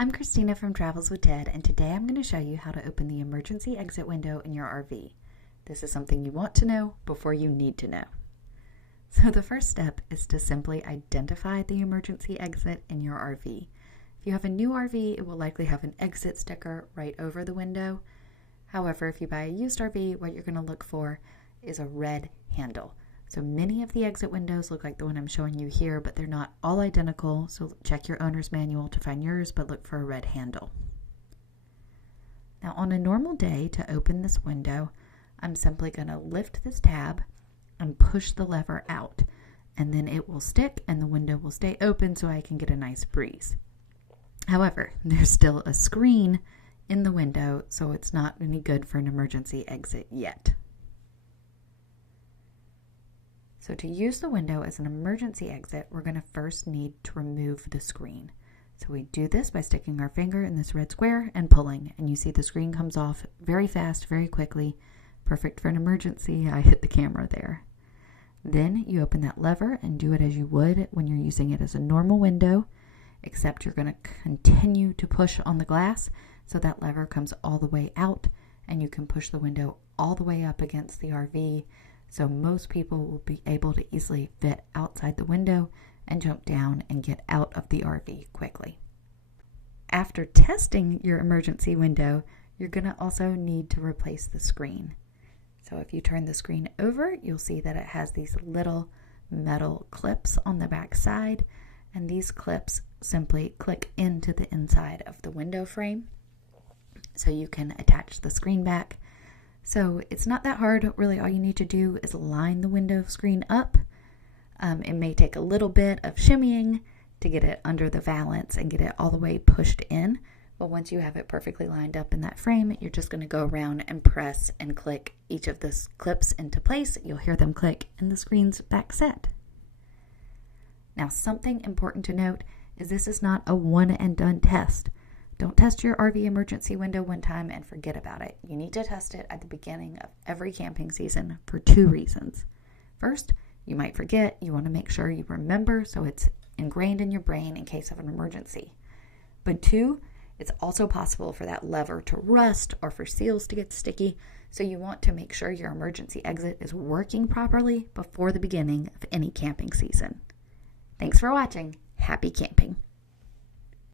I'm Christina from Travels with Ted, and today I'm going to show you how to open the emergency exit window in your RV. This is something you want to know before you need to know. So the first step is to simply identify the emergency exit in your RV. If you have a new RV, it will likely have an exit sticker right over the window. However, if you buy a used RV, what you're going to look for is a red handle. So many of the exit windows look like the one I'm showing you here, but they're not all identical. So check your owner's manual to find yours, but look for a red handle. Now on a normal day to open this window, I'm simply going to lift this tab and push the lever out, and then it will stick and the window will stay open so I can get a nice breeze. However, there's still a screen in the window, so it's not any good for an emergency exit yet. So to use the window as an emergency exit, we're going to first need to remove the screen. So we do this by sticking our finger in this red square and pulling, and you see the screen comes off very fast, very quickly. Perfect for an emergency. I hit the camera there. Then you open that lever and do it as you would when you're using it as a normal window, except you're going to continue to push on the glass so that lever comes all the way out, and you can push the window all the way up against the RV. So most people will be able to easily fit outside the window and jump down and get out of the RV quickly. After testing your emergency window, you're going to also need to replace the screen. So if you turn the screen over, you'll see that it has these little metal clips on the back side, and these clips simply click into the inside of the window frame so you can attach the screen back. So it's not that hard. Really, all you need to do is line the window screen up. It may take a little bit of shimmying to get it under the valance and get it all the way pushed in. But once you have it perfectly lined up in that frame, you're just going to go around and press and click each of the clips into place. You'll hear them click and the screen's back set. Now, something important to note is this is not a one and done test. Don't test your RV emergency window one time and forget about it. You need to test it at the beginning of every camping season for two reasons. First, you might forget. You want to make sure you remember so it's ingrained in your brain in case of an emergency. But two, it's also possible for that lever to rust or for seals to get sticky, so you want to make sure your emergency exit is working properly before the beginning of any camping season. Thanks for watching. Happy camping.